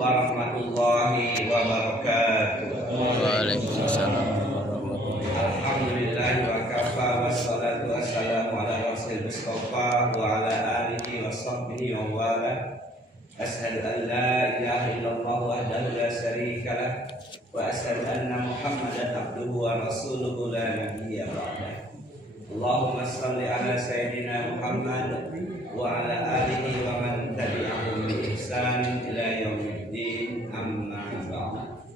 warahmatullahi wabarakatuh. Waalaikumsalam. Alhamdulillah wa kafa wassalatu wassalamu ala rasul Mustafa wa ala alihi wa sahbihi wa wala. Asyhadu an la ilaha illallah wahdahu la syarika lah wa asyhadu anna Muhammadan abduhu wa rasuluhu la nabiyya ba'dah. Allahumma shalli ala sayyidina Muhammad wa ala alihi wa man tabi'ahum bi ihsan ila yaumiddin, amma ba'd.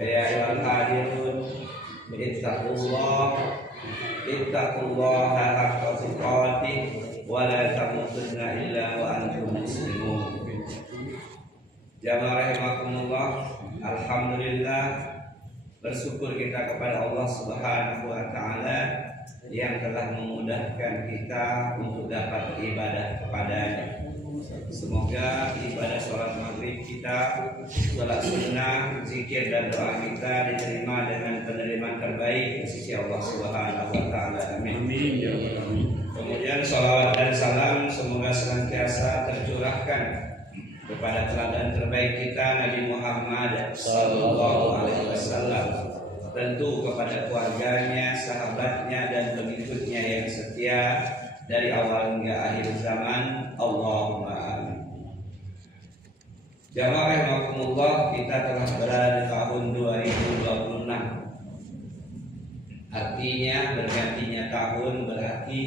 Ya ayyuhal hadirun, ittaqullaha haqqa tuqatih wa la tamutunna illa wa antum muslimun. Jamaah rahimakumullah, alhamdulillah, bersyukur kita kepada Allah Subhanahu wa taala yang telah memudahkan kita untuk dapat beribadah kepadanya. Semoga ibadah sholat maghrib kita, sholat sunnah, zikir dan doa kita diterima dengan penerimaan terbaik di sisi Allah Subhanahu wa taala. Amin. Kemudian sholawat dan salam semoga senantiasa tercurahkan kepada teladan terbaik kita, Nabi Muhammad sallallahu alaihi wasallam, tentu kepada keluarganya, sahabatnya dan pengikutnya yang setia dari awal hingga akhir zaman. Allahumma amin. Jamaah rahimakumullah, kita telah berada di tahun 2026. Artinya bergantinya tahun berarti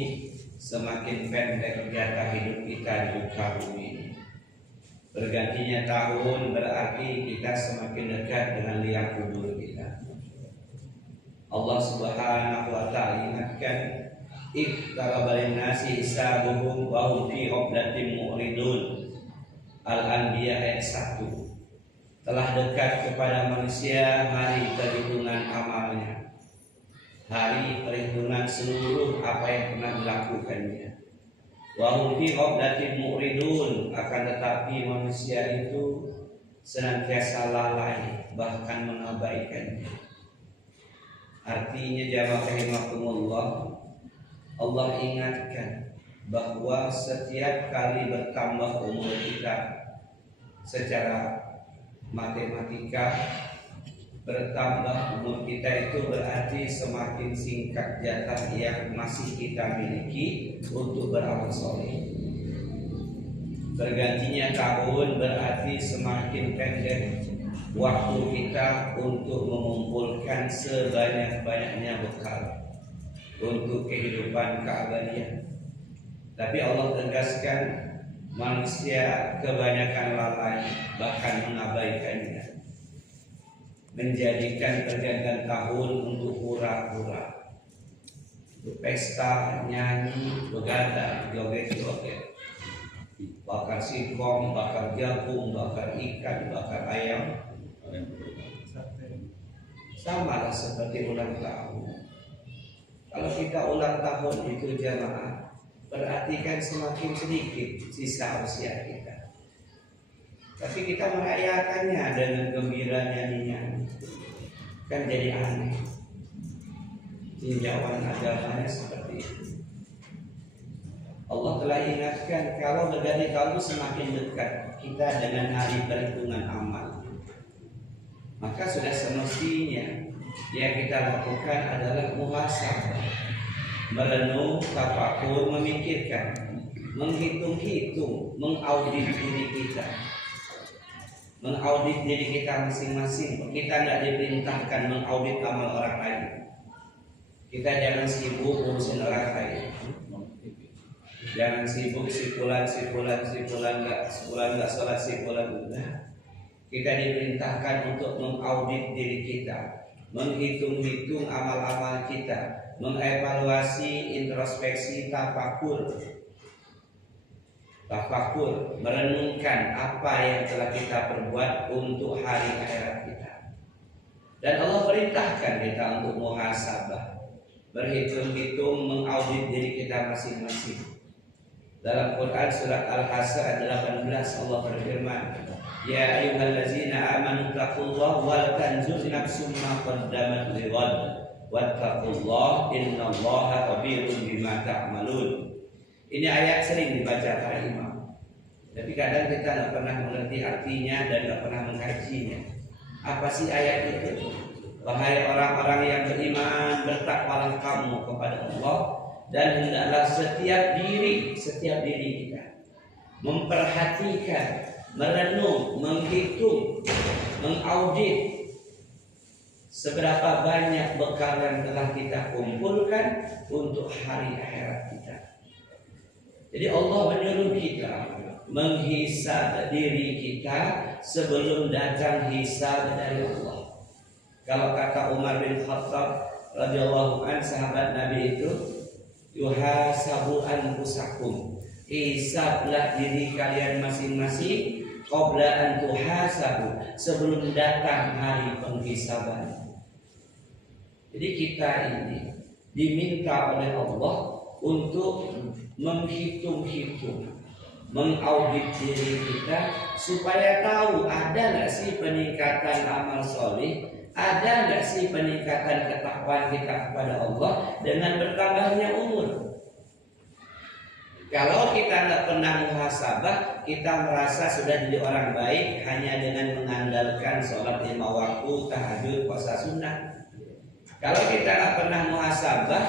semakin pendek jatah hidup kita di muka bumi ini. Bergantinya tahun berarti kita semakin dekat dengan liang kubur kita. Allah Subhanahu wa taala ingatkan, iqtaraba lin-nasi hisabuhum wa hum fi ghaflatin mu'ridun. Al-Anbiya ayat 1. Telah dekat kepada manusia hari perhitungan amalnya, hari perhitungan seluruh apa yang pernah dilakukannya. Wa hum fi ghaflatin mu'ridun, akan tetapi manusia itu senantiasa lalai bahkan mengabaikannya. Artinya jamaah rahimakumullah, Allah ingatkan bahwa setiap kali bertambah umur kita secara matematika, bertambah umur kita itu berarti semakin singkat jatah yang masih kita miliki untuk beramal soleh. Bergantinya tahun berarti semakin pendek waktu kita untuk mengumpulkan sebanyak-banyaknya bekal untuk kehidupan keabadian. Tapi Allah tegaskan manusia kebanyakan lalai bahkan mengabaikannya, menjadikan pergantian tahun untuk hura-hura, untuk pesta, nyanyi, begadang, joget-joget, bakar singkong, bakar jagung, bakar ikan, bakar ayam. Sama lah seperti ulang tahun. Kalau kita ulang tahun itu jamaah, berarti kan semakin sedikit sisa usia kita. Tapi kita merayakannya dengan gembira nyanyi-nyanyi, kan jadi aneh. Tinjauan agamanya seperti itu. Allah telah ingatkan kalau berganti tahun semakin dekat kita dengan hari perhitungan amal, maka sudah semestinya yang kita lakukan adalah muhasabah, merenung, tafakur, memikirkan, menghitung-hitung, mengaudit diri kita, mengaudit diri kita masing-masing. Kita tidak diperintahkan mengaudit amal orang lain. Kita jangan sibuk ngurusin orang lain. Jangan sibuk sipulan enggak sholat sipulan enggak. Kita diperintahkan untuk mengaudit diri kita, menghitung-hitung amal-amal kita, mengevaluasi, introspeksi, tafakur, merenungkan apa yang telah kita perbuat untuk hari akhirat kita. Dan Allah perintahkan kita untuk muhasabah, berhitung-hitung, mengaudit diri kita masing-masing. Dalam Quran surat Al-Hasr ayat 18 Allah berfirman, ya ayyuhallazina amanu taqullaha wal tanzur nafsum ma qaddamat lighad wattaqullaha innallaha khabirun bima ta'malun. Ini ayat sering dibaca para imam. Tapi kadang kita nggak pernah mengerti artinya dan nggak pernah mengkajinya. Apa sih ayat itu? Wahai orang-orang yang beriman, bertakwalah kamu kepada Allah, dan hendaklah setiap diri kita memperhatikan, merenung, menghitung, mengaudit seberapa banyak bekal yang telah kita kumpulkan untuk hari akhirat kita. Jadi Allah menyuruh kita menghisab diri kita sebelum datang hisab dari Allah. Kalau kata Umar bin Khattab radhiyallahu anhu, sahabat Nabi itu, yuhasabu anfusakum, hisablah diri kalian masing-masing qabla an tuhasabu, sebelum datang hari penghisaban. Jadi kita ini diminta oleh Allah untuk menghitung-hitung, mengaudit diri kita supaya tahu ada nggak sih peningkatan amal soleh, ada nggak sih peningkatan ketakwaan kita kepada Allah dengan bertambahnya umur. Kalau kita nggak pernah muhasabah, kita merasa sudah jadi orang baik hanya dengan mengandalkan sholat 5 waktu, tahajud, puasa sunnah. Kalau kita nggak pernah muhasabah,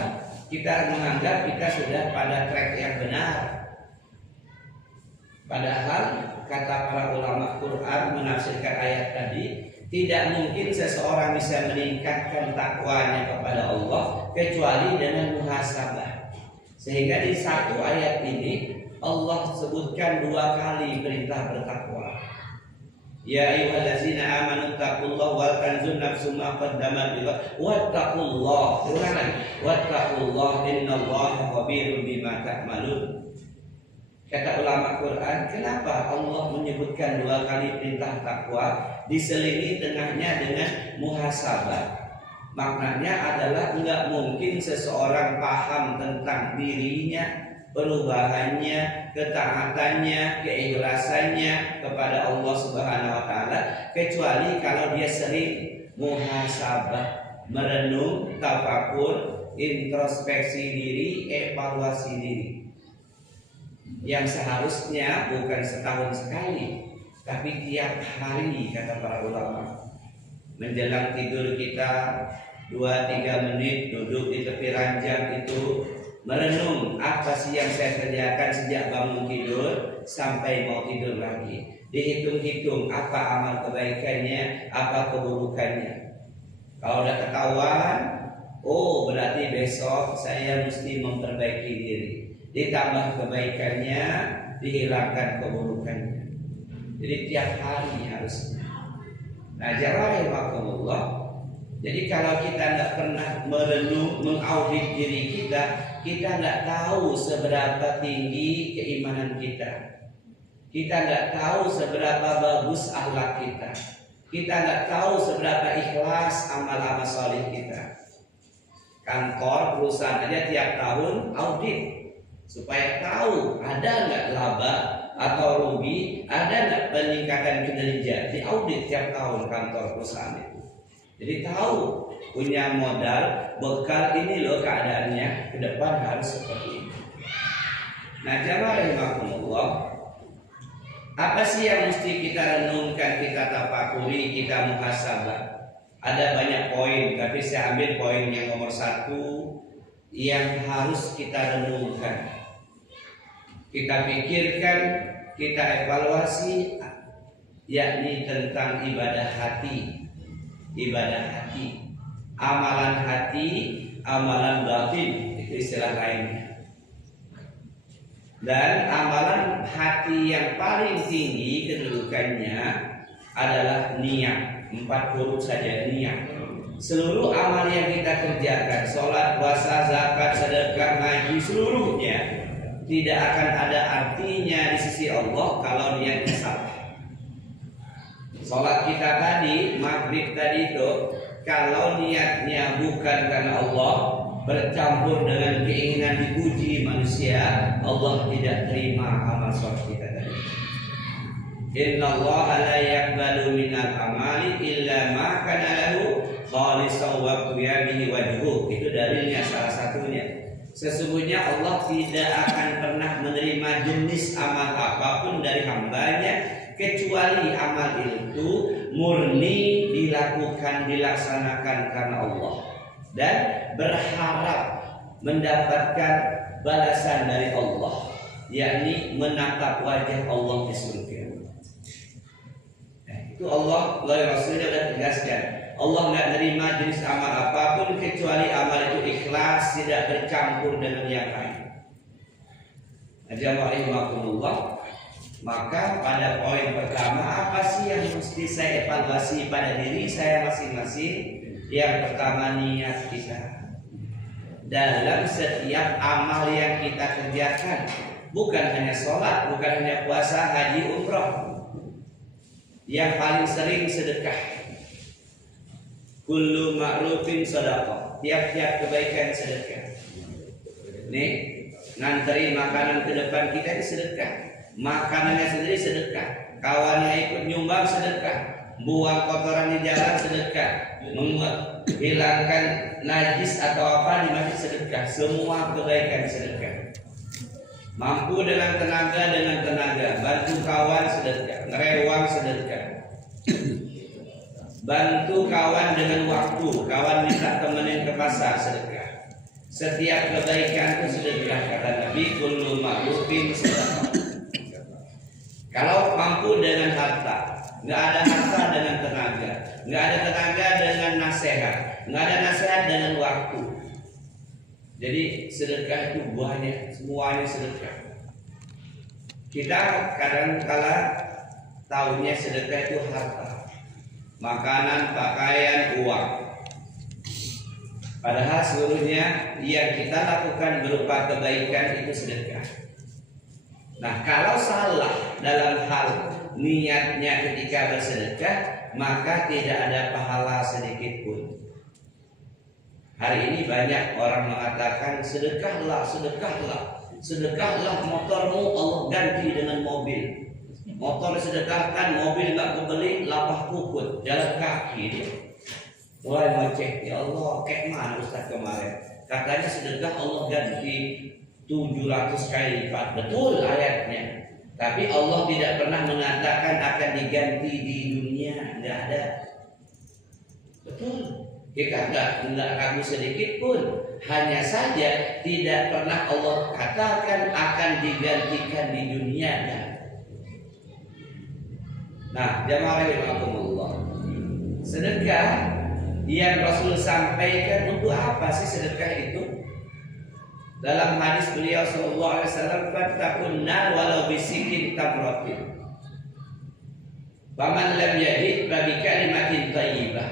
kita menganggap kita sudah pada track yang benar. Padahal kata para ulama Quran menafsirkan ayat tadi, tidak mungkin seseorang bisa meningkatkan takwanya kepada Allah kecuali dengan muhasabah. Sehingga di satu ayat ini Allah sebutkan 2 kali perintah bertakwa. Ya ayyuhallazina amanu taqullaha wal tanzur nafsum ma qaddamat lighad wattaqullaha. Ulang lagi. Wattaqullaha innallaha khabirun bima ta'malun. Kata ulama Quran, kenapa Allah menyebutkan 2 kali perintah takwa diselingi tengahnya dengan muhasabah? Maknanya adalah enggak mungkin seseorang paham tentang dirinya, perubahannya, ketaatannya, keikhlasannya kepada Allah Subhanahu wa taala kecuali kalau dia sering muhasabah, merenung, tafakur, introspeksi diri, evaluasi diri. Yang seharusnya bukan setahun sekali, tapi tiap hari, kata para ulama. Menjelang tidur kita 2-3 menit duduk di tepi ranjang itu merenung apa sih yang saya kerjakan sejak bangun tidur sampai mau tidur lagi. Dihitung-hitung apa amal kebaikannya, apa keburukannya. Kalau udah ketahuan, oh berarti besok saya mesti memperbaiki diri. Ditambah kebaikannya, dihilangkan keburukannya. Jadi tiap hari harus. Nah, jazakumullah. Jadi kalau kita tidak pernah merenung, mengaudit diri kita, kita tidak tahu seberapa tinggi keimanan kita. Kita tidak tahu seberapa bagus akhlak kita. Kita tidak tahu seberapa ikhlas amal-amal soleh kita. Kantor, perusahaan aja tiap tahun audit supaya tahu ada nggak laba atau rugi, ada nggak peningkatan kinerja. Diaudit tiap tahun kantor perusahaan itu. Jadi tahu punya modal bekal ini loh keadaannya ke depan harus seperti ini. Nah, jamaah rahimakumullah, apa sih yang mesti kita renungkan, kita tafakuri, kita muhasabah? Ada banyak poin, tapi saya ambil poin yang nomor 1 yang harus kita renungkan. Kita pikirkan, kita evaluasi, yakni tentang ibadah hati. Ibadah hati, amalan hati, amalan batin, itu istilah lainnya. Dan amalan hati yang paling tinggi kedudukannya adalah niat. 4 huruf saja, niat. Seluruh amal yang kita kerjakan, sholat, puasa, zakat, sedekah, ngaji, seluruhnya tidak akan ada artinya di sisi Allah kalau niatnya salah. Sholat kita tadi, maghrib tadi itu, kalau niatnya bukan karena Allah, bercampur dengan keinginan dipuji manusia, Allah tidak terima amal sholat kita tadi. Innallaha la yaqbalu minal amali illa ma kana lahu khalisan wa bihi wajhuh. Itu dalilnya salah satunya. Sesungguhnya Allah tidak akan pernah menerima jenis amal apapun dari hambanya kecuali amal itu murni dilaksanakan karena Allah dan berharap mendapatkan balasan dari Allah, yakni menatap wajah Allah di surga. Itu Allah Rasulnya sudah tegaskan. Allah tidak terima jenis amal apapun kecuali amal itu ikhlas, tidak bercampur dengan yang lain. Ajabakumullah. Maka pada poin pertama, apa sih yang mesti saya evaluasi pada diri saya masing-masing? Yang pertama, niat kita dalam setiap amal yang kita kerjakan. Bukan hanya sholat, bukan hanya puasa, haji, umroh. Yang paling sering sedekah. Kullu ma'rufin sadaqah. Tiap-tiap kebaikan sedekah. Nih, nganterin makanan ke depan kita ini sedekah. Makanannya sendiri sedekah. Kawannya ikut nyumbang sedekah. Buang kotoran di jalan sedekah. Menghilangkan najis atau apa di masjid sedekah. Semua kebaikan sedekah. Mampu dengan tenaga, bantu kawan sedekah, ngerewang sedekah. Bantu kawan dengan waktu, kawan minta temenin ke pasar sedekah. Setiap kebaikan itu sedekah, kata Nabi, kullu ma'rufin sedekah. Kalau mampu dengan harta, nggak ada harta dengan tenaga, nggak ada tenaga dengan nasihat, nggak ada nasihat dengan waktu. Jadi sedekah itu banyak, semuanya sedekah. Kita kadang-kala tahunya sedekah itu harta, makanan, pakaian, uang. Padahal seluruhnya yang kita lakukan berupa kebaikan itu sedekah. Nah, kalau salah dalam hal niatnya ketika bersedekah, maka tidak ada pahala sedikit pun. Hari ini banyak orang mengatakan sedekahlah motormu Allah ganti dengan mobil. Motor sedekahkan, mobil nggak kebeli, lapah puput, jalan kaki dia. Mulai ngecek, ya Allah, kayak mana Ustaz kemarin? Katanya sedekah Allah ganti 700 kali lipat. Betul ayatnya. Tapi Allah tidak pernah mengatakan akan diganti di dunia, nggak ada. Betul. Kita enggak kamu sedikit pun. Hanya saja tidak pernah Allah katakan akan digantikan di dunia. Nah, jamaah rahimakumullah. Sedekah yang Rasul sampaikan untuk apa sih sedekah itu? Dalam hadis beliau sallallahu alaihi wasallam, "Fattakunna walau bisikin tamratin." Faman lam yajid fa bi kalimatin thayyibah.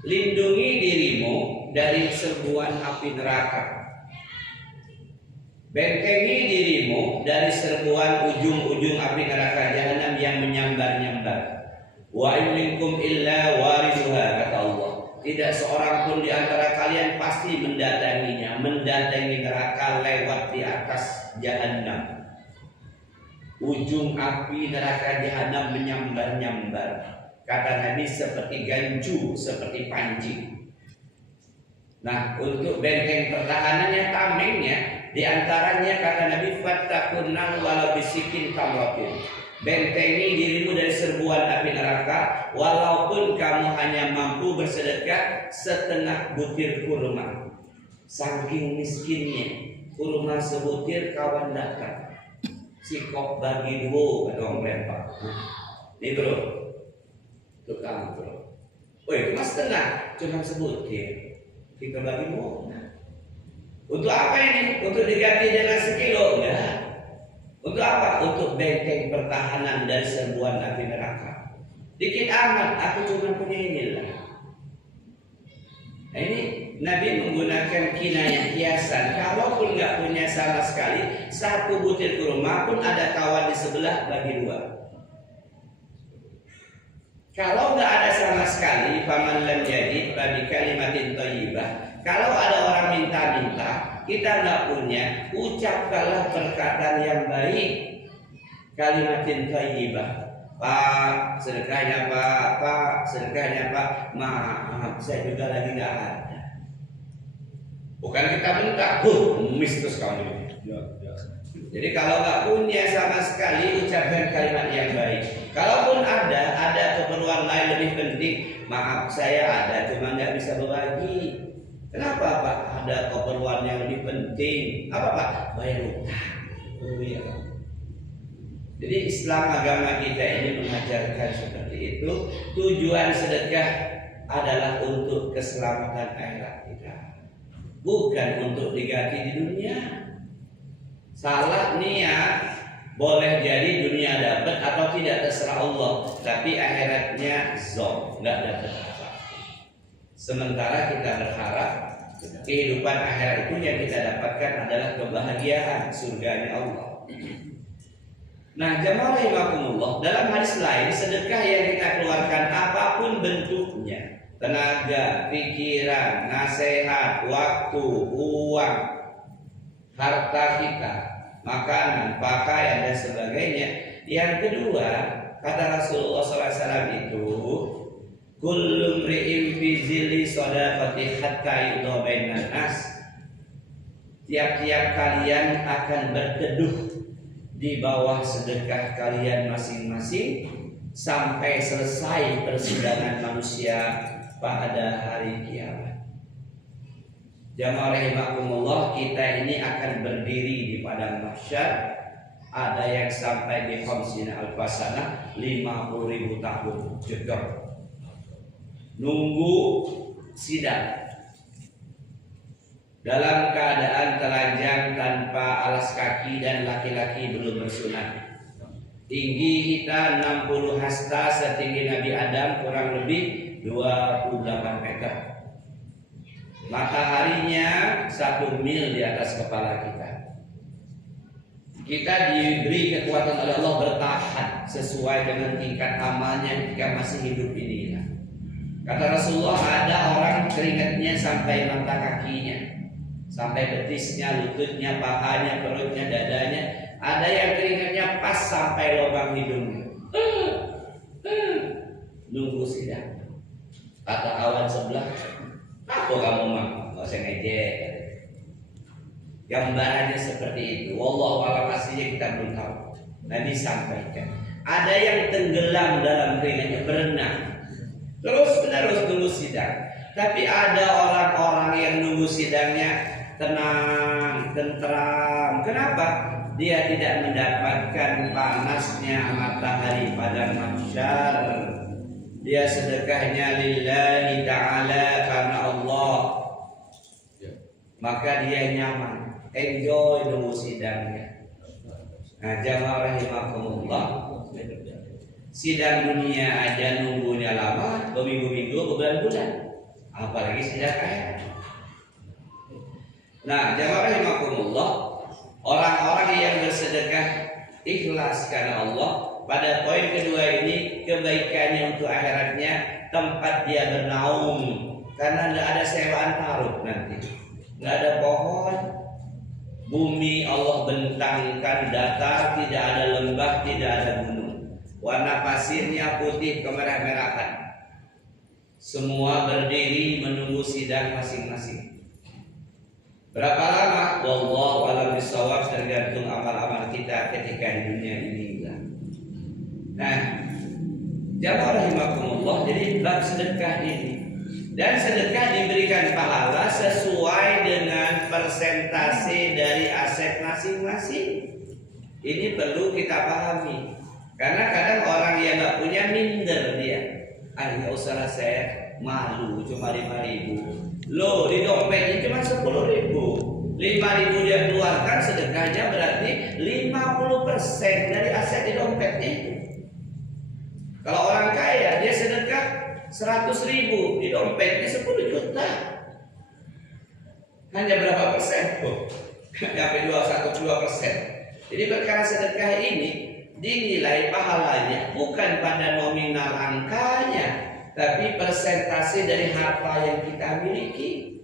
Lindungi dirimu dari serbuan api neraka. Bentengi dirimu dari serbuan ujung-ujung api neraka jahanam yang menyambar-nyambar. Wa in minkum illa wariduha, kata Allah. Tidak seorang pun di antara kalian pasti mendatangi neraka lewat di atas jahanam. Ujung api neraka jahanam menyambar-nyambar. Kata Nabi seperti gancu, seperti panci. Nah, untuk benteng pertahanannya, tamengnya, di antaranya kata Nabi, fattakunna walau bisikin tamratin. Bentengi dirimu dari serbuan api neraka, walaupun kamu hanya mampu bersedekah setengah butir kurma. Saking miskinnya, kurma sebutir kawan datang. Sikok bagi dua, kata orang Lembang. Nih bro, tukang bro. Woi, mas tenang, cuma sebutir. Kita bagi mau. Untuk apa ini? Untuk diganti dengan sekilo? Enggak. Untuk apa? Untuk benteng pertahanan dari serbuan api neraka. Dikit amat, aku cuma punya inilah. Nah, ini Nabi menggunakan kinayah kiasan. Kalaupun nggak punya sama sekali, satu butir kurma pun ada kawan di sebelah bagi dua. Kalau nggak ada sama sekali, paman lam jadi bagi kalimatin thayyibah. Kalau ada orang minta-minta, kita nggak punya, ucapkanlah perkataan yang baik. Kalimatin thayyibah. Pak, sedekahnya Pak, sedekahnya Pak. Maaf, saya juga lagi nggak ada. Bukan kita minta, mistus kamu. Jadi kalau nggak punya sama sekali, ucapkan kalimat yang baik. Kalaupun ada keperluan lain lebih penting, maaf saya ada, cuma nggak bisa berbagi. Kenapa Pak? Ada keperluan yang lebih penting. Apa Pak? Bayar utang. Oh iya. Jadi Islam agama kita ini mengajarkan seperti itu. Tujuan sedekah adalah untuk keselamatan akhirat kita, bukan untuk diganti di dunia. Salah niat boleh jadi dunia dapat atau tidak terserah Allah, tapi akhiratnya zon, nggak dapat apa. Sementara kita berharap kehidupan akhirat itu yang kita dapatkan adalah kebahagiaan surganya Allah. Nah, jamaah rahimakumullah, dalam hadis lain sedekah yang kita keluarkan apapun bentuknya, tenaga, pikiran, nasihat, waktu, uang, harta kita, makanan, pakaian dan sebagainya. Yang kedua, kata Rasulullah SAW itu, kullu mri'in fi zilli shadaqati hatta yudha bainan nas. Tiap-tiap kalian akan berteduh di bawah sedekah kalian masing-masing sampai selesai persidangan manusia pada hari kiamat. Jamaah rahimakumullah, kita ini akan berdiri di padang mahsyar. Ada yang sampai di khamsina alfasana, 50.000 tahun jedor, nunggu sidang dalam keadaan telanjang tanpa alas kaki dan laki-laki belum bersunat. Tinggi kita 60 hasta, setinggi Nabi Adam kurang lebih 28 meter. Mataharinya 1 mil di atas kepala kita. Kita diberi kekuatan oleh Allah bertahan sesuai dengan tingkat amalnya ketika masih hidup ini. Kata Rasulullah, ada orang keringatnya sampai mata kakinya, sampai betisnya, lututnya, pahanya, perutnya, dadanya. Ada yang keringatnya pas sampai lubang hidungnya. Nunggu sidang. Kata kawan sebelah, apa kamu mah? Gak usah ngejek. Gambarannya seperti itu. Wallahu a'lam, aslinya kita belum tahu. Nabi sampaikan, ada yang tenggelam dalam keringatnya, berenang, terus menerus nunggu sidang. Tapi ada orang-orang yang nunggu sidangnya tenang, tentram. Kenapa? Dia tidak mendapatkan panasnya matahari pada mahsyar. Dia sedekahnya lillahi ta'ala, karena Allah. Maka dia nyaman, enjoy nunggu sidangnya. Nah, jamaah rahimakumullah, sidang dunia aja nunggunya lama, berminggu-minggu, berbulan-bulan, apalagi sidang akhirat. Nah, jamaah rahimakumullah, orang-orang yang bersedekah ikhlas karena Allah, pada poin kedua ini kebaikannya untuk akhiratnya, tempat dia bernaung, karena tidak ada sewaan taruk nanti, tidak ada pohon, bumi Allah bentangkan datar, tidak ada lembah, tidak ada gunung, warna pasirnya putih kemerah-merahan. Semua berdiri menunggu sidang masing-masing. Berapa lama? Wallahu a'lam bishawab, tergantung amal-amal kita ketika di dunia ini. Nah, jamaah rahimakumullah, jadi bab sedekah ini, dan sedekah diberikan pahala sesuai dengan persentase dari aset masing-masing. Ini perlu kita pahami, karena kadang orang yang nggak punya minder dia. Nggak usah, saya malu, cuma 5.000. Loh, di dompetnya cuma 10.000. 5.000 dia keluarkan, sedekahnya berarti 50% dari aset di dompet itu. Kalau orang kaya, dia sedekah 100.000, di dompetnya 10 juta. Hanya berapa persen? Sampai 2%. Jadi perkara sedekah ini dinilai pahalanya bukan pada nominal angkanya, tapi persentase dari harta yang kita miliki.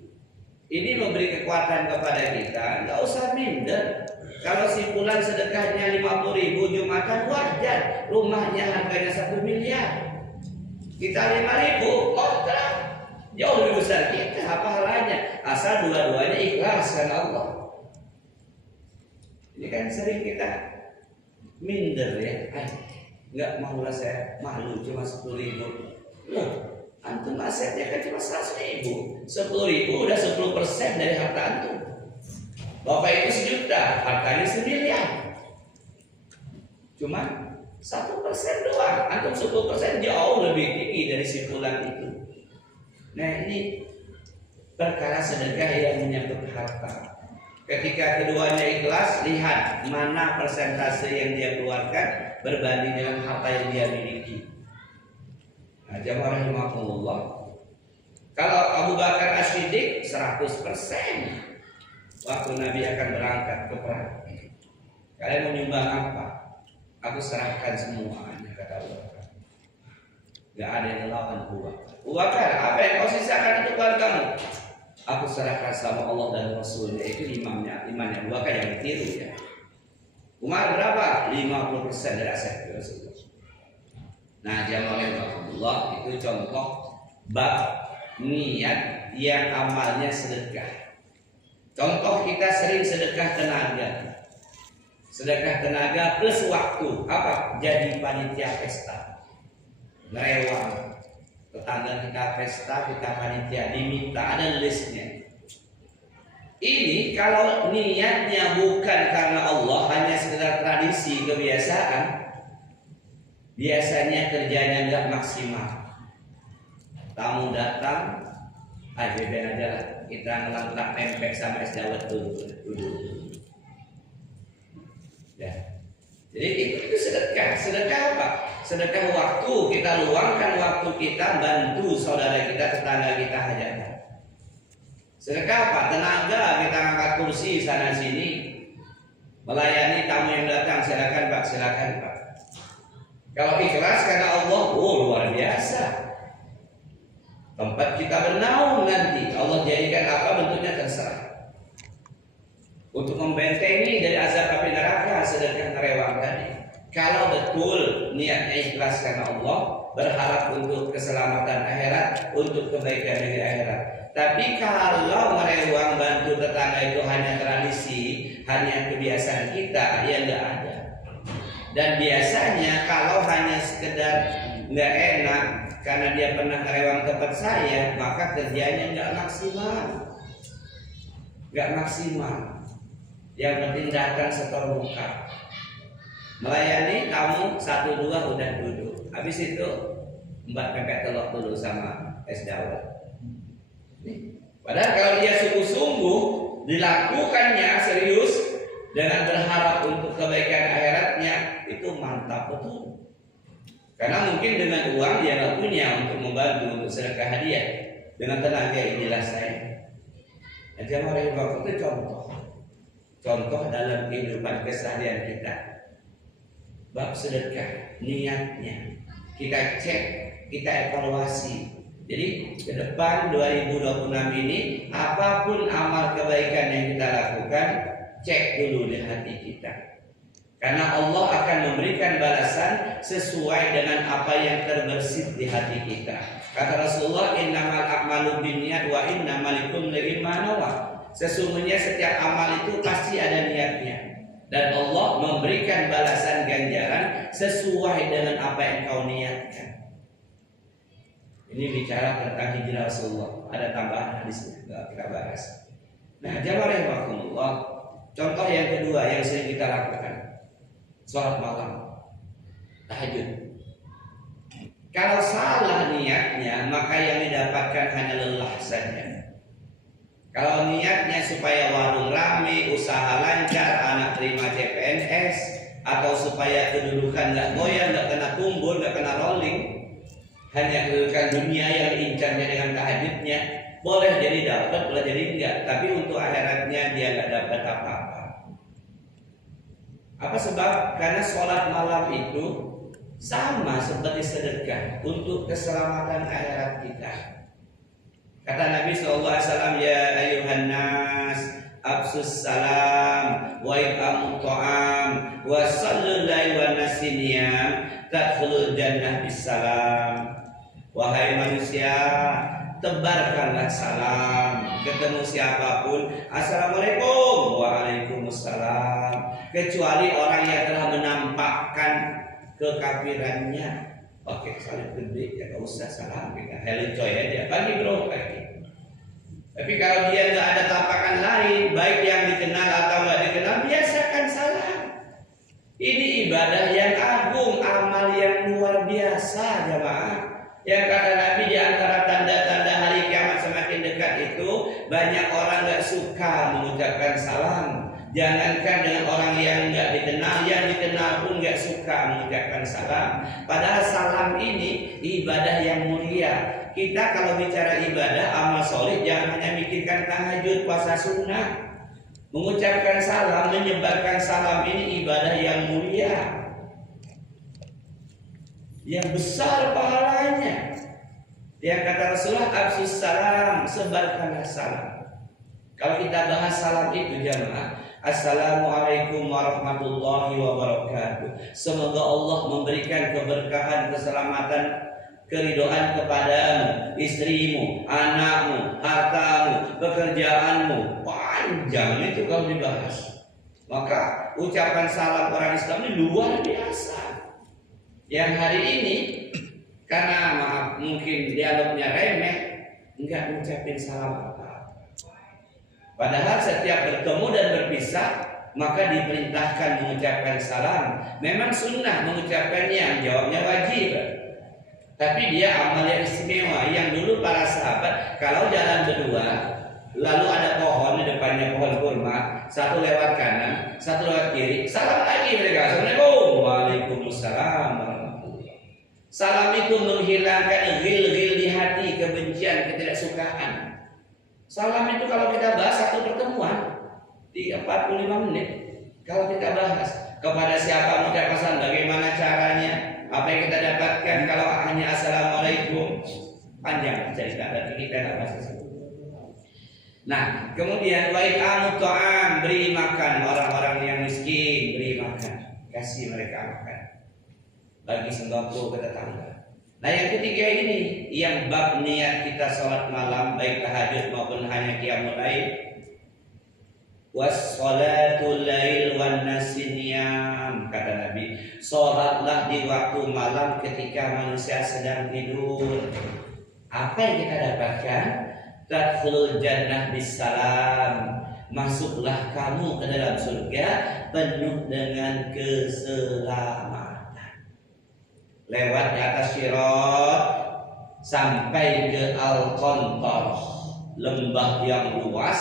Ini memberi kekuatan kepada kita. Nggak usah minder. Kalau si fulan sedekahnya 50.000 Jumatan, wajar. Rumahnya harganya 1 miliar. Kita 5.000, kontrak. jauh lebih besar kita pahalanya, asal dua-duanya ikhlas karena Allah. Ini kan sering kita minder ya, nggak mau lah, saya malu cuma 10.000. Loh, antum asetnya kan cuma 100.000, 10.000 udah 10% dari harta antum. Bapak itu 1.000.000, hartanya 1.000.000,000. Cuma 1% doang, antum 10% jauh lebih tinggi dari simpulan itu. Nah ini perkara sedekah yang menyangkut harta. Ketika keduanya ikhlas, lihat mana persentase yang dia keluarkan berbanding dengan harta yang dia miliki. Nah, jamaah rahimahullah, kalau Abu Bakar As-Siddiq 100%. Waktu Nabi akan berangkat ke perang, kalian mau nyumbang apa? Aku serahkan semuanya, kata Abu Bakar. Gak ada yang melawan Abu Bakar. Abu Bakar, apa yang kau sisakan untuk keluargamu? Aku serahkan sama Allah dan Rasulnya. Itu imannya Abu Bakar yang ditiru ya. Umar berapa? 50% dari aset Rasulullah. Nah, jamaah Allah, itu contoh bab niat yang amalnya sedekah. Contoh kita sering sedekah tenaga. Sedekah tenaga plus waktu. Apa? Jadi panitia pesta. Ngerewang. Tetangga kita pesta, kita panitia, diminta, ada listnya. Ini kalau niatnya bukan karena Allah, hanya sekedar tradisi, kebiasaan, biasanya kerjanya nggak maksimal. Tamu datang, beben aja lah, kita ngelangkah pempek sama es dawet dulu. Ya. Jadi itu sedekah. Sedekah apa? Sedekah waktu, kita luangkan waktu kita bantu saudara kita, tetangga kita hajatan. Sedekah apa? Tenaga, kita angkat kursi sana sini, melayani tamu yang datang. Silakan Pak, silakan Pak. Kalau ikhlas karena Allah, luar biasa. Tempat kita bernaung nanti, Allah jadikan apa bentuknya terserah. Untuk membentengi dari azab api neraka, sedekah ngerewang tadi. Kalau betul niatnya ikhlas karena Allah, berharap untuk keselamatan akhirat, untuk kebaikan di akhirat. Tapi kalau ngerewang bantu tetangga itu hanya tradisi, hanya kebiasaan kita, ya nggak ada. Dan biasanya kalau hanya sekedar nggak enak karena dia pernah ngerewang tempat saya, maka kerjanya nggak maksimal. Yang penting datang setor muka, melayani tamu 1-2 udah duduk. Habis itu mbak pepek telur dulu sama es dawet. Padahal kalau dia sungguh-sungguh dilakukannya serius dengan berharap untuk kebaikan akhiratnya, itu mantap betul. Karena mungkin dengan uang dia nggak punya untuk membantu untuk sedekah hadiah. Dengan tenaga inilah saya. Nah, jamaah itu contoh dalam kehidupan keseharian kita. Bab sedekah, niatnya kita cek, kita evaluasi. Jadi ke depan 2026 ini, apapun amal kebaikan yang kita lakukan, cek dulu di hati kita. Karena Allah akan memberikan balasan sesuai dengan apa yang terbersit di hati kita. Kata Rasulullah, innamal a'malu binniyat wa innamal likulli imrin ma nawa. Sesungguhnya setiap amal itu pasti ada niatnya, dan Allah memberikan balasan ganjaran sesuai dengan apa yang kau niatkan. Ini bicara tentang hijrah Rasulullah. Ada tambahan hadisnya, kita bahas. Nah, jamaah rahimakumullah, contoh yang kedua yang sering kita lakukan, sholat malam, tahajud. Kalau salah niatnya, maka yang didapatkan hanya lelah saja. Kalau niatnya supaya warung rame, usaha lancar, anak terima CPNS, atau supaya kedudukan nggak goyang, nggak kena tumbul, nggak kena rolling, hanya kedudukan dunia yang incarnya dengan tahajudnya, boleh jadi dapat, boleh jadi enggak. Tapi untuk akhiratnya dia nggak dapat apa-apa. Apa sebab? Karena sholat malam itu sama seperti sedekah untuk keselamatan akhirat kita. Kata Nabi SAW, ya ayuhan nas, absus salam, wa iqamut ta'am, wa sallul lail wa nasiniyam, tadkhulul jannah bisalam. Wahai manusia, tebarkanlah salam. Ketemu siapapun, assalamualaikum, waalaikumsalam. Kecuali orang yang telah menampakkan kekafirannya, pakai salam gede, ya gak usah salam, kita hello coy aja, pagi bro, pagi. Tapi kalau dia nggak ada tampakan lain, baik yang dikenal atau nggak dikenal, biasakan salam. Ini ibadah yang agung, amal yang luar biasa, jamaah. Yang kata Nabi, di antara tanda-tanda hari kiamat semakin dekat itu, banyak orang nggak suka mengucapkan salam. Jangankan dengan orang yang nggak dikenal, yang dikenal pun nggak suka mengucapkan salam. Padahal salam ini ibadah yang mulia. Kita kalau bicara ibadah, amal soleh, jangan hanya mikirkan tahajud, puasa sunnah. Mengucapkan salam, menyebarkan salam ini ibadah yang mulia, yang besar pahalanya. Yang kata Rasulullah, absus salam, sebarkanlah salam. Kalau kita bahas salam itu jamaah, assalamualaikum warahmatullahi wabarakatuh. Semoga Allah memberikan keberkahan, keselamatan, keridhaan kepadamu, istrimu, anakmu, hartamu, pekerjaanmu. Panjang itu kalau dibahas. Maka ucapan salam orang Islam ini luar biasa. Yang hari ini karena maaf mungkin dialognya remeh, enggak ngucapin salam apa. Padahal setiap bertemu dan berpisah maka diperintahkan mengucapkan salam. Memang sunnah mengucapkannya, jawabnya wajib. Tapi dia amal yang istimewa. Yang dulu para sahabat kalau jalan berdua, lalu ada pohon di depannya, pohon kurma, satu lewat kanan, satu lewat kiri, salam lagi mereka. Assalamualaikum, waalaikumsalam. Salam itu menghilangkan ghil-ghil di hati, kebencian, ketidaksukaan. Salam itu kalau kita bahas satu pertemuan 45 menit. Kalau kita bahas kepada siapa mengucapkan salam, bagaimana caranya, apa yang kita dapatkan kalau hanya assalamualaikum, panjang cerita dan kita tidak bahas. Nah, kemudian wa it'amut ta'am, beri makan orang-orang yang miskin, beri makan, kasih mereka makan, bagi sembako ke tetangga. Nah, yang ketiga ini yang bab niat kita sholat malam, baik tahajud maupun hanya qiyamul lail. Wassalatul lail wan nasiniyam, kata Nabi, sholatlah di waktu malam ketika manusia sedang tidur. Apa yang kita dapatkan? Tadkhulul jannah bisalam, masuklah kamu ke dalam surga penuh dengan keselamatan. Lewat di atas sirat sampai ke Al-Qantar, lembah yang luas,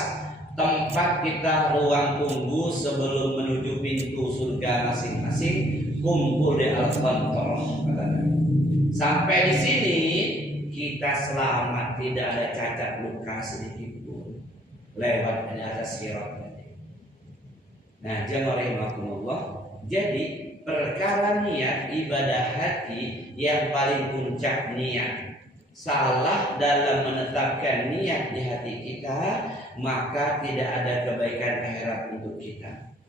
tempat kita ruang tunggu sebelum menuju pintu surga masing-masing, kumpul di Al-Qantar. Sampai di sini kita selamat, tidak ada cacat luka sedikit pun. Lewat di atas sirat. Nah, jamaah rahimakumullah, jadi perkara niat ibadah hati yang paling puncak niat. Salah dalam menetapkan niat di hati kita, maka tidak ada kebaikan akhirat untuk kita.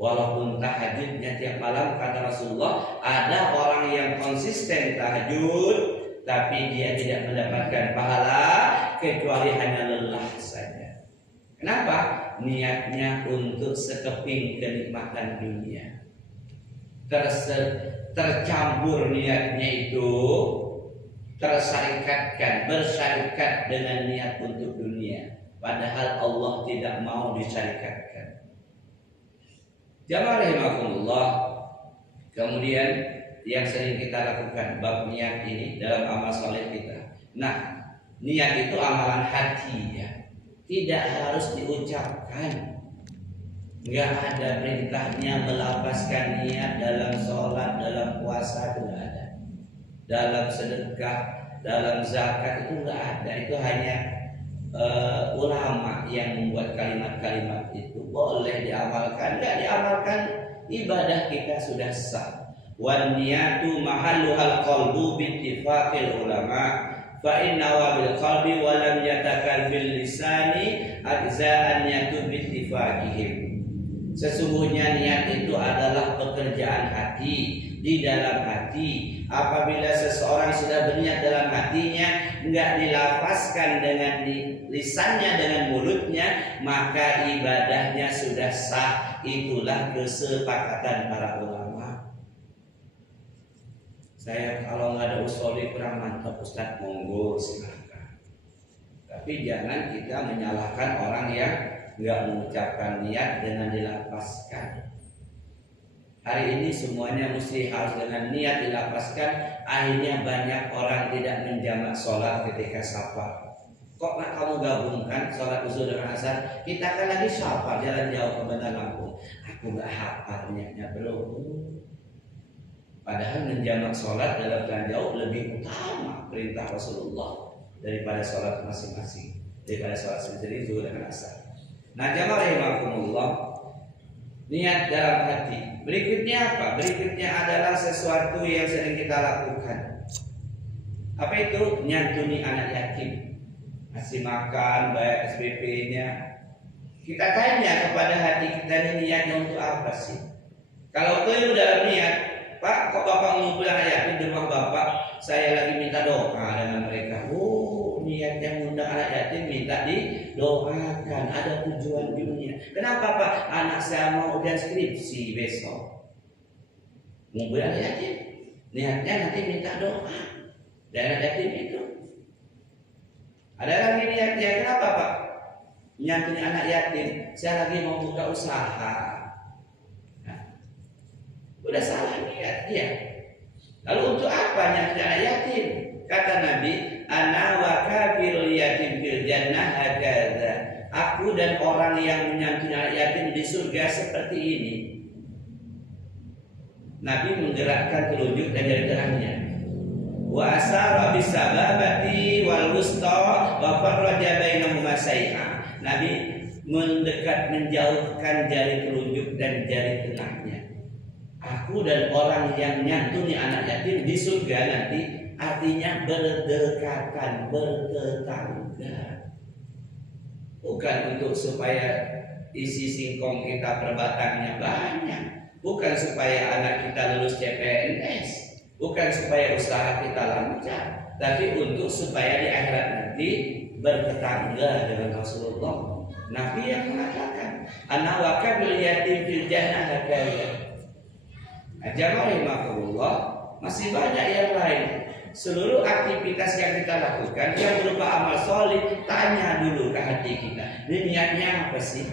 Walaupun tahajudnya tiap malam, kata Rasulullah, ada orang yang konsisten tahajud, tapi dia tidak mendapatkan pahala kecuali hanya lelah saja. Kenapa? Niatnya untuk sekeping kenikmatan dunia. Tercampur niatnya itu, tersyarikatkan, bersyarikat dengan niat untuk dunia, padahal Allah tidak mau disyarikatkan. Jamaah rahimakumullah, kemudian yang sering kita lakukan bab niat ini dalam amal soleh kita. Nah, niat itu amalan hati ya, tidak harus diucapkan. Enggak ada perintahnya melapaskan niat dalam sholat, dalam puasa, itu enggak ada. Dalam sedekah, dalam zakat itu enggak ada. Itu hanya ulama yang membuat kalimat-kalimat itu. Boleh diamalkan, enggak diamalkan, ibadah kita sudah sah. Wan niyatu mahalluhal qalbu bittifaqil ulama. Fa inna wa bil qalbi wa lam yatakal bil lisani ajza'an niyatu bittifaqihim. Sesungguhnya niat itu adalah pekerjaan hati. di dalam hati. Apabila seseorang sudah berniat dalam hatinya, enggak dilafazkan dengan lisannya, dengan mulutnya, maka ibadahnya sudah sah. Itulah kesepakatan para ulama. Saya kalau nggak ada usuli kurang mantap Ustaz, monggo silahkan. Tapi jangan kita menyalahkan orang yang nggak mengucapkan niat dengan dilafazkan. Hari ini semuanya mesti harus dengan niat dilafazkan. Akhirnya banyak orang tidak menjamak sholat ketika safar. Kok nak kamu gabungkan sholat zuhur dengan asar? Kita kan lagi safar jalan jauh ke Bandar Lampung. Aku nggak hafal niatnya belum. Padahal menjamak sholat dalam jalan jauh lebih utama perintah Rasulullah daripada sholat masing-masing, daripada sholat sendiri zuhur dengan asar. Nah, jamaah rahimakumullah, niat dalam hati. Berikutnya apa? Berikutnya adalah sesuatu yang sering kita lakukan. Apa itu? Nyantuni anak yatim, ngasih makan, bayar SPP-nya. Kita tanya kepada hati kita, ini niatnya untuk apa sih? Kalau keliru dalam niat, Pak, kok Bapak mengumpul anak yatim di rumah Bapak? Saya lagi minta doa dengan mereka. Oh, niatnya mengundang anak yatim minta didoakan, ada tujuan dunia. Kenapa Pak? Anak saya mau ujian skripsi besok. Mengumpul anak yatim, niatnya nanti minta doa dari anak yatim itu. Ada lagi niatnya, kenapa Pak? Nyantuni anak yatim, saya lagi mau buka usaha. Udah salah niat dia. Lalu untuk apa nyantuni anak yatim? Kata Nabi, ana wa kafirul yatim fil jannah hakadza. Aku dan orang yang menyantuni anak yatim di surga seperti ini. Nabi menggerakkan telunjuk dan jari tengahnya. Wa asara bisababati wal wusta wa farraja bainahuma sayha. Nabi mendekat menjauhkan jari telunjuk dan jari tengahnya. Aku dan orang yang nyantuni anak yatim di surga nanti, artinya berdekatan, bertetangga. Bukan untuk supaya isi singkong kita perbatangnya banyak, bukan supaya anak kita lulus CPNS, bukan supaya usaha kita lancar, tapi untuk supaya di akhirat nanti bertetangga dengan Rasulullah. Nabi yang mengatakan, ana wa kabil yatim fil jannah hakadza. Jamaah rahimakumullah, masih banyak yang lain. Seluruh aktivitas yang kita lakukan yang berupa amal soleh, tanya dulu ke hati kita, ini niatnya apa sih?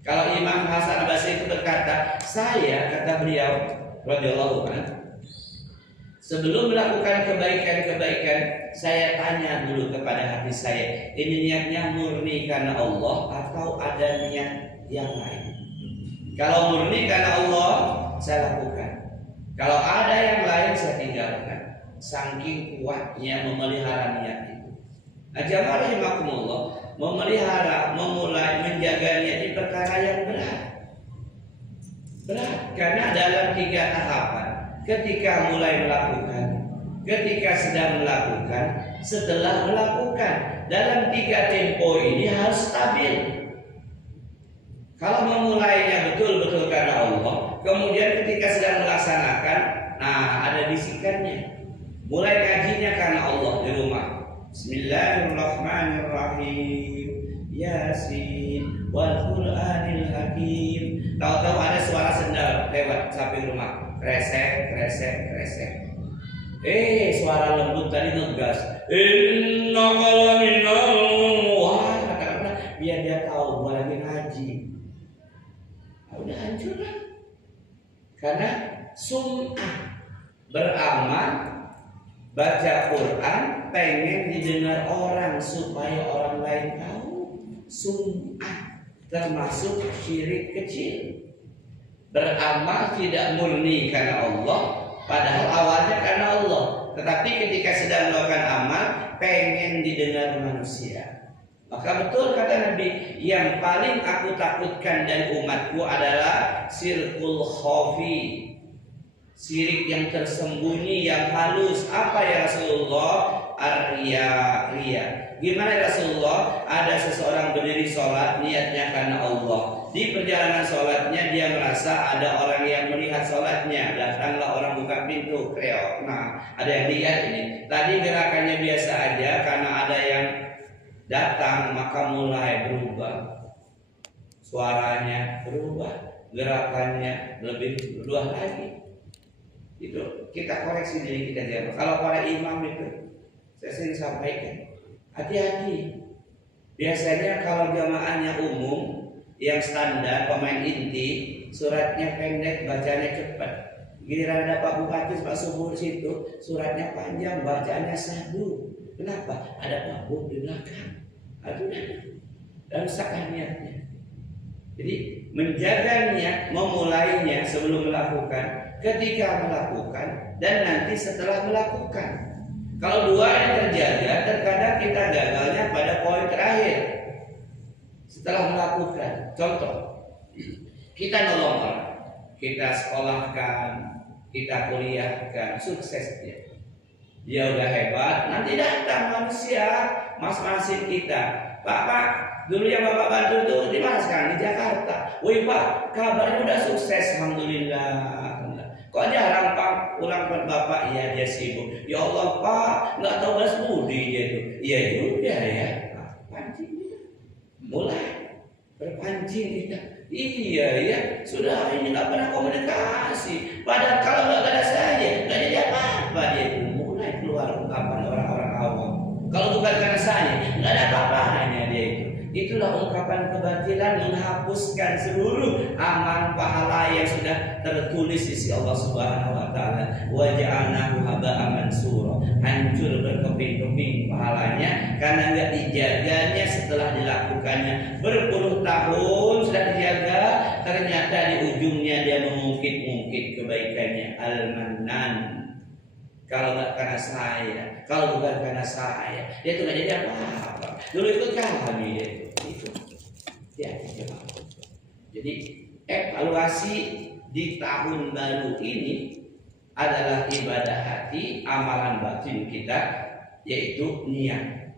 Kalau Imam Hasan Al-Basri itu berkata, saya, kata beliau radhiyallahu anhu, sebelum melakukan kebaikan-kebaikan, saya tanya dulu kepada hati saya, ini niatnya murni karena Allah atau ada niat yang lain? Kalau murni karena Allah, saya lakukan. Kalau ada yang lain, saya tinggalkan. Saking kuatnya memelihara niat itu. Nah, jamaah rahimakumullah, memelihara, memulai, menjaga niat ini perkara yang berat. Berat karena dalam 3 tahapan. Ketika mulai melakukan, ketika sedang melakukan, setelah melakukan, dalam 3 tempo ini harus stabil. Kalau memulainya betul-betul karena Allah, kemudian ketika sedang melaksanakan, nah ada bisikannya. Mulai ngajinya karena Allah di rumah. Bismillahirrahmanirrahim. Yasin wal Qur'anil Hakim. Tahu-tahu ada suara sendal lewat samping rumah. Kresek, kresek, kresek. Suara lembut tadi ngegas. Inna kalaminal. Wah, kata-kata biar dia tahu gua lagi ngaji. Udah hancur kan? Karena sum'ah, beramal, baca Quran, pengen didengar orang supaya orang lain tahu. Sum'ah termasuk syirik kecil. Beramal tidak murni karena Allah, padahal awalnya karena Allah. Tetapi ketika sedang melakukan amal, pengen didengar manusia. Maka betul kata Nabi, yang paling aku takutkan dari umatku adalah syirkul khafi, syirik yang tersembunyi, yang halus. Apa ya Rasulullah? Ar-riya. Gimana ya Rasulullah? Ada seseorang berdiri sholat, niatnya karena Allah, di perjalanan sholatnya dia merasa ada orang yang melihat sholatnya. Datanglah orang buka pintu, kreok. Nah, ada yang lihat ini. Tadi gerakannya biasa aja, karena ada yang datang maka mulai berubah. Suaranya berubah, gerakannya lebih berubah lagi. Itu kita koreksi diri kita jamaah. Kalau para imam itu, saya sering sampaikan, hati-hati. Biasanya kalau jamaahnya umum, yang standar pemain inti, suratnya pendek, bacanya cepat. Giliran ada Pak Bupati, Pak Subur situ, suratnya panjang, bacanya sadu. Kenapa? Ada Pak Bu di belakang. Aduh, dan rusakan niatnya. Jadi menjaga niat, memulainya sebelum melakukan, ketika melakukan, dan nanti setelah melakukan. Kalau dua ini terjaga, terkadang kita gagalnya pada poin terakhir setelah melakukan. Contoh, kita nolong orang, kita sekolahkan, kita kuliahkan, sukses dia. Dia udah hebat, nanti datang manusia mas-masin kita. Pak, dulu yang Bapak bantu itu di mana sekarang? Di Jakarta. Wih Pak, kabarnya udah sukses, alhamdulillah. Kok jarang Pak pulang ke Bapak? Iya dia sibuk. Ya Allah Pak, nggak tahu balas budi dia itu. Iya juga ya. Nah, pancing kita. Mulai berpancing kita. Iya ya, sudah ini nggak pernah komunikasi. Padahal kalau nggak ada saya, nggak jadi apa-apa dia itu. Mulai keluar ungkapan orang-orang awam. Kalau bukan karena saya, nggak ada apa-apanya dia itu. Itulah ungkapan kebatilan menghapuskan seluruh amal pahala yang sudah tertulis di sisi Allah Subhanahu wa taala. Wa ja'alnahu haba'an mansura. Hancur berkeping-keping pahalanya karena enggak dijaganya setelah dilakukannya. Berpuluh tahun sudah dijaga, ternyata di ujungnya dia mengungkit-ungkit kebaikannya. Al-Mannan. Kalau nggak karena saya, kalau bukan karena saya, dia itu nggak jadi apa-apa. Dulu ikut kami dia itu. Ya, jadi evaluasi di tahun baru ini adalah ibadah hati, amalan batin kita, yaitu niat.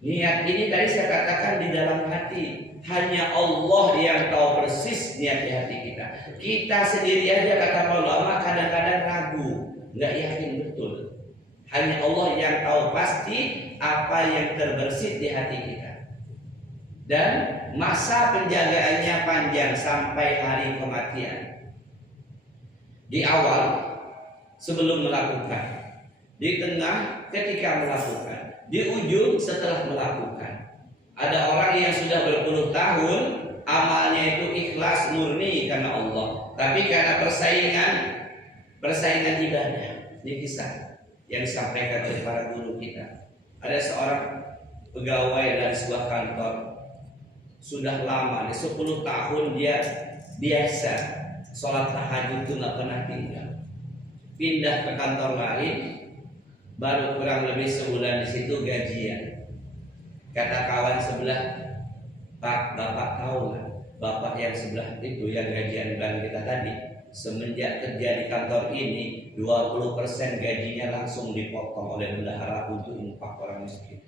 Niat ini tadi saya katakan di dalam hati. Hanya Allah yang tahu persis niat di hati kita. Kita sendiri aja kata ulama kadang-kadang ragu, nggak yakin betul. Hanya Allah yang tahu pasti apa yang terbersit di hati kita. Dan masa penjagaannya panjang sampai hari kematian. Di awal sebelum melakukan, di tengah ketika melakukan, di ujung setelah melakukan. Ada orang yang sudah berpuluh tahun amalnya itu ikhlas murni karena Allah, tapi karena persaingan ibadah. Ini kisah yang disampaikan oleh para guru kita. Ada seorang pegawai dari sebuah kantor, sudah lama, di 10 tahun dia biasa sholat tahajud itu nggak pernah tinggal. Pindah ke kantor lain, baru kurang lebih sebulan di situ gajian. Kata kawan sebelah, Pak, Bapak tahu nggak? Bapak yang sebelah itu yang gajian bank kita tadi, semenjak kerja di kantor ini 20% gajinya langsung dipotong oleh bendahara untuk infak orang miskin.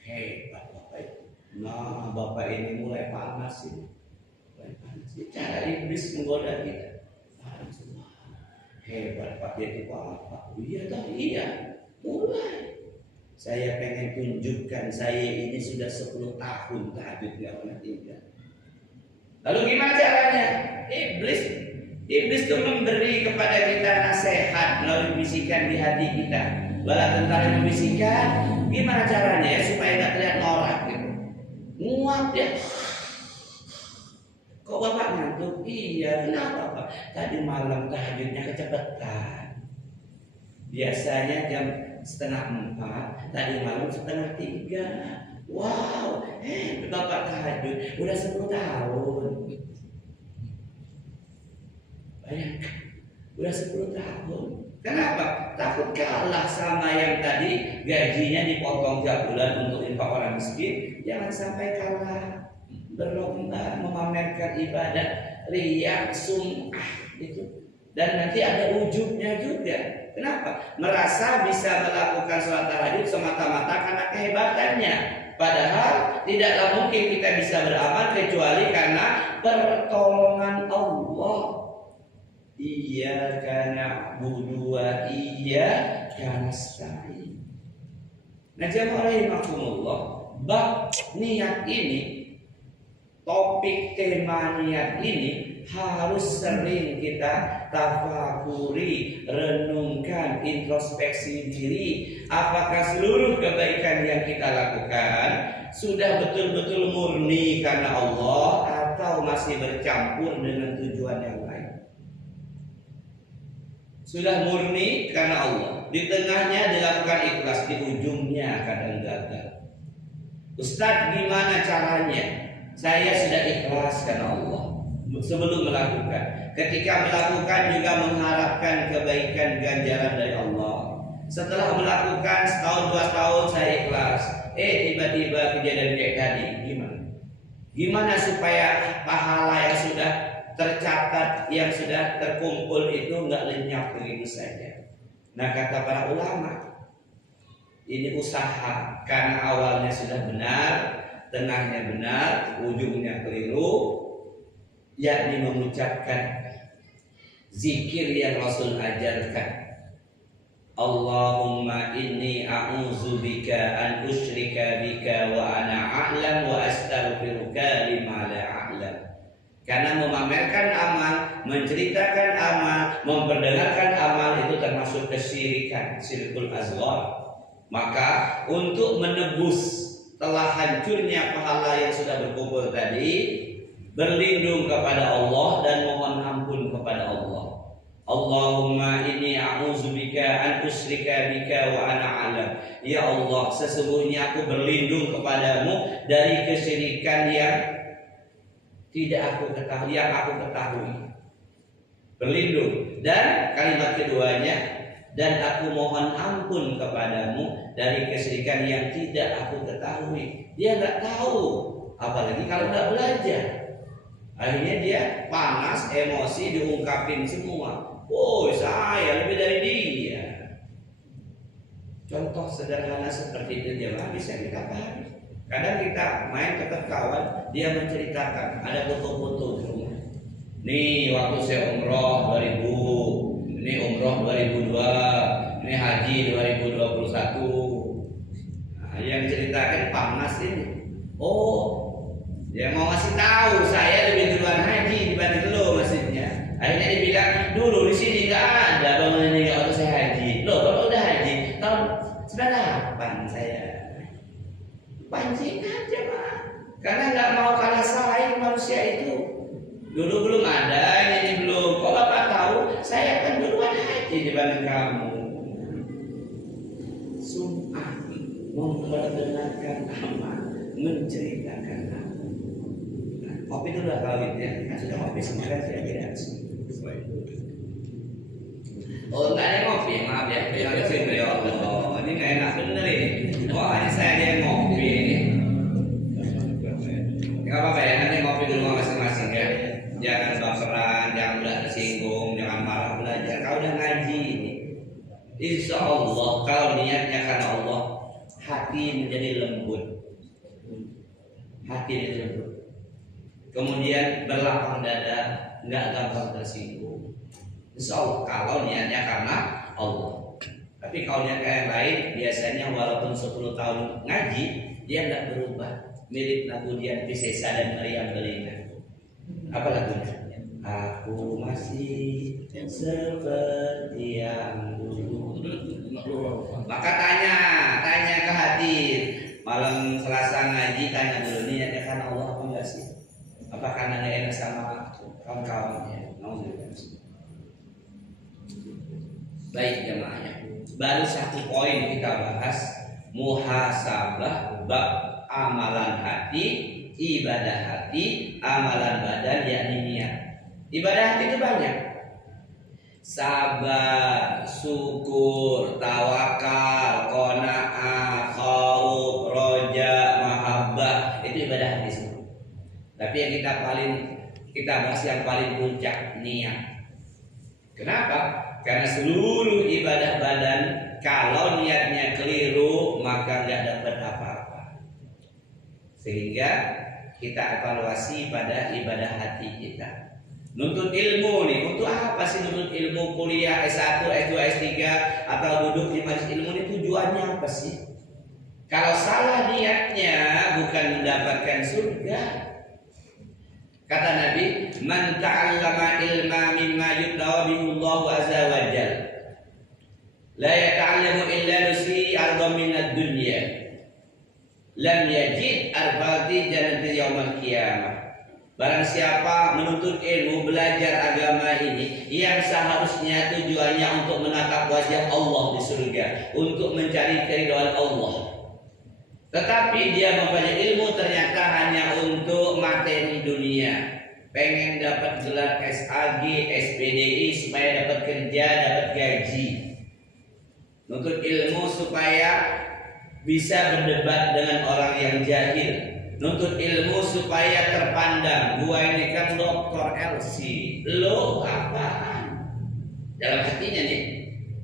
Hebat Bapak itu. Nah, Bapak ini mulai panas ini. Cara iblis menggoda kita. Hebat Pak, dia itu apa? Iya tak? Iya. Mulai. Saya pengen tunjukkan saya ini sudah 10 tahun tahajud gak pernah tinggal. Lalu gimana caranya? Iblis itu memberi kepada kita nasihat melalui bisikan di hati kita. Bala tentara membisikkan, gimana caranya ya supaya nggak terlihat norak gitu. Nguap ya. Kok Bapak ngantuk? Iya, kenapa Pak? Tadi malam tahajudnya kecepatan. Biasanya jam 3:30, tadi malam 2:30. Wow, Bapak tahajud udah 10 tahun. Bayangkan, udah 10 tahun. Kenapa? Takut kalah sama yang tadi gajinya dipotong tiap bulan untuk infak orang miskin. Jangan sampai kalah, berlomba memamerkan ibadah, riya, sum'ah gitu. Dan nanti ada ujubnya juga. Kenapa? Merasa bisa melakukan sholat tahajud semata-mata karena kehebatannya. Padahal tidaklah mungkin kita bisa beramal kecuali karena pertolongan Allah. Iyyaka na'budu wa iyyaka nasta'in. Nah, jamaah rahimakumullah, bab niat ini, topik tema niat ini harus sering kita tafakuri, renungkan, introspeksi diri. Apakah seluruh kebaikan yang kita lakukan sudah betul-betul murni karena Allah atau masih bercampur dengan tujuan yang lain? Sudah murni karena Allah, di tengahnya dilakukan ikhlas, di ujungnya kadang gagal. Ustadz, gimana caranya? Saya sudah ikhlas karena Allah sebelum melakukan. Ketika melakukan juga mengharapkan kebaikan ganjaran dari Allah. Setelah melakukan setahun 2 tahun saya ikhlas. Tiba-tiba kejadian kayak tadi, gimana supaya pahala yang sudah tercatat, yang sudah terkumpul itu nggak lenyap begitu saja? Nah, kata para ulama, ini usaha, karena awalnya sudah benar, tengahnya benar, ujungnya keliru, yakni mengucapkan zikir yang Rasul ajarkan. Allahumma inni a'udzubika an usyrika bika wa ana a'lam wa astaghfiruka lima la a'lam. Karena memamerkan amal, menceritakan amal, memperdengarkan amal itu termasuk kesyirikan, syirkul azghar. Maka untuk menebus telah hancurnya pahala yang sudah berkumpul tadi, berlindung kepada Allah dan mohon ampun kepada Allah. Allahumma inni a'udzubika an usyrika bika wa ana a'lam. Ya Allah, sesungguhnya aku berlindung kepadamu dari kesyirikan yang tidak aku ketahui, yang aku ketahui. Berlindung. Dan kalimat keduanya, dan aku mohon ampun kepadamu dari kesyirikan yang tidak aku ketahui. Dia nggak tahu, apalagi kalau nggak belajar. Akhirnya dia panas, emosi, diungkapin semua. Oh, saya lebih dari dia. Contoh sederhana seperti itu jemaah bisa kita pahami. Kadang kita main ketemu kawan, dia menceritakan ada foto-foto di rumah. Nih waktu saya umroh 2000, ini umroh 2002, ini haji 2021. Nah, yang diceritakan panas ini. Oh, dia mau ngasih tahu saya lebih duluan haji dibanding lo maksudnya. Akhirnya dia bilang, dulu di sini nggak ada bangunan ini waktu saya haji. Loh, kalau udah haji tahun 98 saya. Pancing aja mah, karena nggak mau kalah saing manusia itu. Dulu belum ada, ini belum. Kok Bapak tahu? Saya kan duluan haji dibanding kamu. Sum'ah, memperdengarkan amal, menceritakan amal. Nah, kopi dulu lah kalau gitu ya. Kan sudah kopi semangat ya. Oh, enggak ada ngopi, maaf ya. Bilang kesini ya Allah. Ini nggak enak bener ini. Wah, ini saya aja yang ngopi ini. Nggak apa-apa ya, nanti ngopi dulu masing-masing ya. Jangan baperan, jangan mudah tersinggung, jangan marah belajar. Kau udah ngaji ini. Insya Allah, kalau niatnya karena Allah, hati menjadi lembut. Hati menjadi lembut. Kemudian berlapang dada, nggak gampang tersinggung. Insya Allah, kalau niatnya karena Allah. Tapi kalau niat yang lain, biasanya walaupun 10 tahun ngaji, dia nggak berubah. Mirip lagu Dian Piscesa dan Meriam Belina. Apa lagunya? Aku masih seperti yang dulu. Maka tanya ke hati. Malam Selasa ngaji, tanya dulu niatnya karena Allah apa enggak sih? Apa karena nggak enak sama kawan-kawannya? Baik jemaahnya, baru satu poin kita bahas, muhasabah bab amalan hati, ibadah hati, amalan badan, yakni niat. Ibadah hati itu banyak. Sabar, syukur, tawakal, qanaah, khauf, roja, mahabbah, itu ibadah hati semua. Tapi yang kita bahas yang paling puncak, niat. Kenapa? Karena seluruh ibadah badan, kalau niatnya keliru maka nggak dapat apa-apa. Sehingga kita evaluasi pada ibadah hati kita. Nuntut ilmu nih, untuk apa sih nuntut ilmu? Kuliah S1, S2, S3 atau duduk di majelis ilmu ini tujuannya apa sih? Kalau salah niatnya bukan mendapatkan surga. Kata Nabi, "Man ta'allama ilma mimma yudawbihu Allah azza wa jalla, la yata'allamu illa nusi ardham minad dunya, lam yajid arbati jannati yaumil qiyamah." Barang siapa menuntut ilmu, belajar agama ini yang seharusnya tujuannya untuk menatap wajah Allah di surga, untuk mencari keridhaan Allah, tetapi dia mempelajari ilmu ternyata hanya untuk materi dunia, pengen dapat gelar SAG, SPDI supaya dapat kerja, dapat gaji, nuntut ilmu supaya bisa berdebat dengan orang yang jahil, nuntut ilmu supaya terpandang, gua ini kan Dr. LC, lo apaan? Dalam hatinya nih.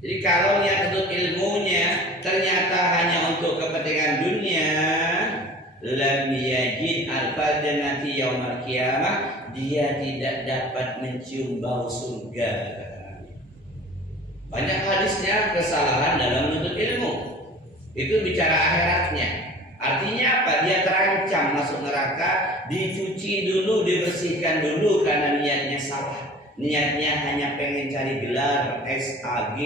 Jadi kalau niat untuk ilmunya ternyata hanya untuk kepentingan dunia, lam yajid alfal jannati yaumil qiyamah, dia tidak dapat mencium bau surga. Banyak hadisnya kesalahan dalam menuntut ilmu. Itu bicara akhiratnya. Artinya apa? Dia terancam masuk neraka, dicuci dulu, dibersihkan dulu karena niatnya salah. Niatnya hanya pengen cari gelar SAG,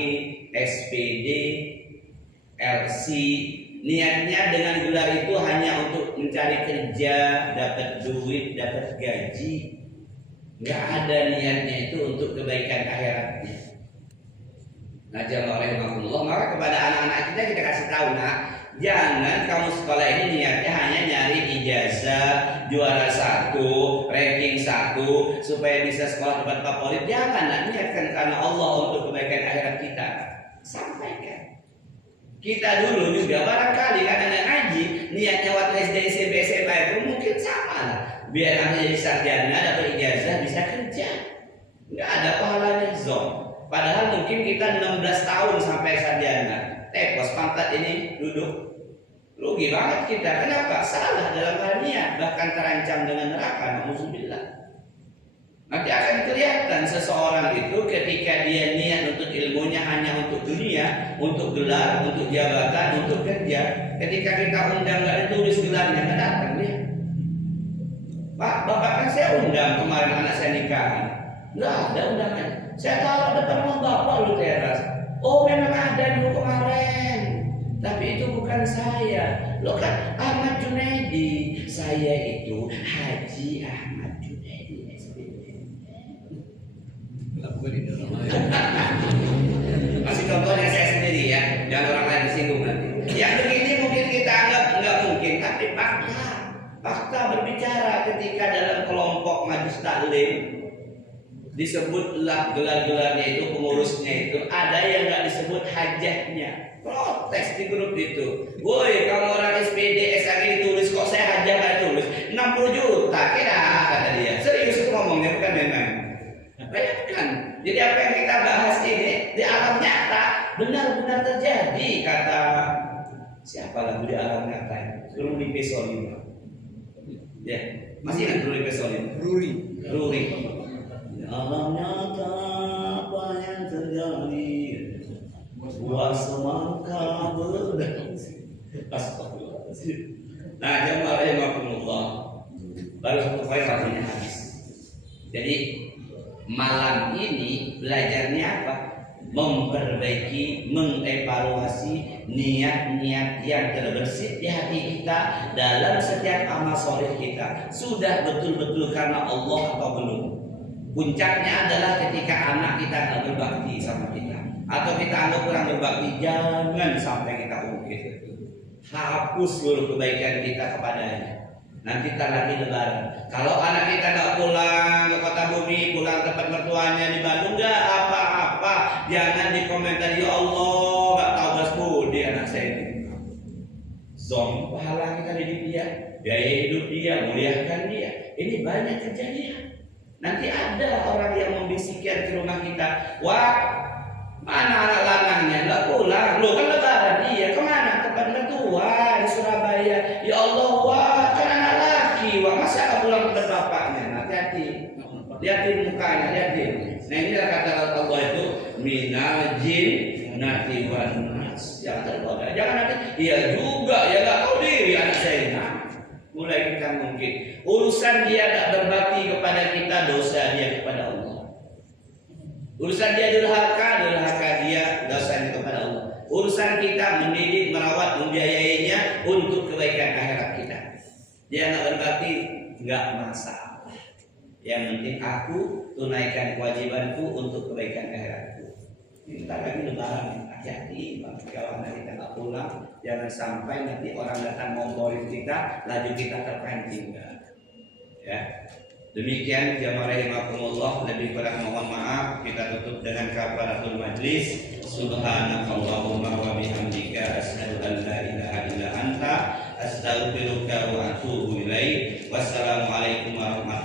SPD, LC. Niatnya dengan gelar itu hanya untuk mencari kerja, dapat duit, dapat gaji. Nggak ada niatnya itu untuk kebaikan akhiratnya. Nah, jamaah rahimahullah, maka kepada anak-anak kita kasih tahu, nak, jangan kamu sekolah ini niatnya hanya nyari ijazah, juara 1, ranking 1, supaya bisa sekolah tempat favorit. Jangan, niatkan karena Allah untuk kebaikan akhirat kita. Sampaikan. Kita dulu juga barangkali karena ngaji, niatnya waktu SD, SMP, SMA itu mungkin sama lah. Biar anak jadi sarjana, dapat ijazah, bisa kerja. Nggak ada pahalanya zon. Padahal mungkin kita 16 tahun sampai sarjana. Tepos pantat ini duduk. Rugi banget kita. Kenapa? Salah dalam hal niat, bahkan terancam dengan neraka. Nauzubillah. Nanti akan kelihatan seseorang itu ketika dia niat untuk ilmunya hanya untuk dunia, untuk gelar, untuk jabatan, untuk kerja. Ketika kita undang nggak ditulis gelarnya, nggak datang dia. Pak, bapak kan saya undang kemarin anak saya nikahan. Nggak ada undangan. Saya taruh depan rumah bapak lu teras. Oh, memang ada dulu kemarin. Tapi itu bukan saya. Lo kan Ahmad Junaidi. Saya itu Haji Ahmad Junaidi SPDI. Masih contohnya saya sendiri ya. Jangan orang lain disinggung nanti. Yang begini mungkin kita anggap nggak mungkin, tapi fakta berbicara ketika dalam kelompok majlis taklim disebutlah gelar-gelarnya itu, pengurusnya itu, ada yang nggak disebut hajahnya. Protes di grup itu. Woi, kamu orang SPD, SAG ditulis, kok saya hajah nggak tulis? 60 juta, kira kata dia. Serius itu ngomongnya, bukan main-main. Bayangkan. Jadi apa yang kita bahas ini di alam nyata benar-benar terjadi, kata siapa lagu di alam nyata? Ruli Pesolino. Ya, masih ingat Ruli Pesolino? Ruli. Alam nyata apa yang terjadi, buah semangka berdasi. Astagfirullahaladzim. Nah, jamaah rahimahumullah, baru satu poin waktunya habis. Jadi malam ini belajarnya apa? Memperbaiki, mengevaluasi niat-niat yang terbersih di hati kita dalam setiap amal soleh kita. Sudah betul-betul karena Allah atau belum? Puncaknya adalah ketika anak kita tak berbakti sama kita, atau kita anggap kurang berbakti. Jangan sampai kita ungkit. Hapus seluruh kebaikan kita kepadanya. Nanti tak lagi lebaran. Kalau anak kita tak pulang ke kota bumi, pulang ke tempat mertuanya di Bandung, nggak apa-apa. Jangan dikomentari, ya Allah nggak tahu gas budi anak saya ini. Zom pahala kita didik dia, biaya hidup dia, muliakan dia. Ini banyak kejadian. Nanti ada orang yang membisikkan ke rumah kita, wah, mana anak lanangnya? Nggak pulang, lo kan lebaran. Iya, kemana? Tempat mertua di Surabaya. Ya Allah, wah, kan anak minal jinnati wan nas. Jangan tergoda. Jangan nanti iya juga ya nggak tahu diri anak saya. Nah, mulai kita mungkin urusan dia tak berbakti kepada kita, dosa dia kepada Allah. Urusan dia durhaka dia dosanya kepada Allah. Urusan kita mendidik, merawat, membiayainya untuk kebaikan akhirat kita. Dia nggak berbakti, nggak masalah. Yang penting aku tunaikan kewajibanku untuk kebaikan akhiratku. Kita lagi lebaran, hati-hati kalau nanti kita nggak pulang, jangan sampai nanti orang datang ngomporin kita, laju kita terpancing. Ya. Demikian jamaah rahimakumullah, lebih kurang mohon maaf. Kita tutup dengan kafaratul majlis. Subhanakallahumma wa bihamdika asyhadu an la ilaha illa anta astaghfiruka wa atubu ilaik. Wassalamualaikum warahmatullahi wabarakatuh.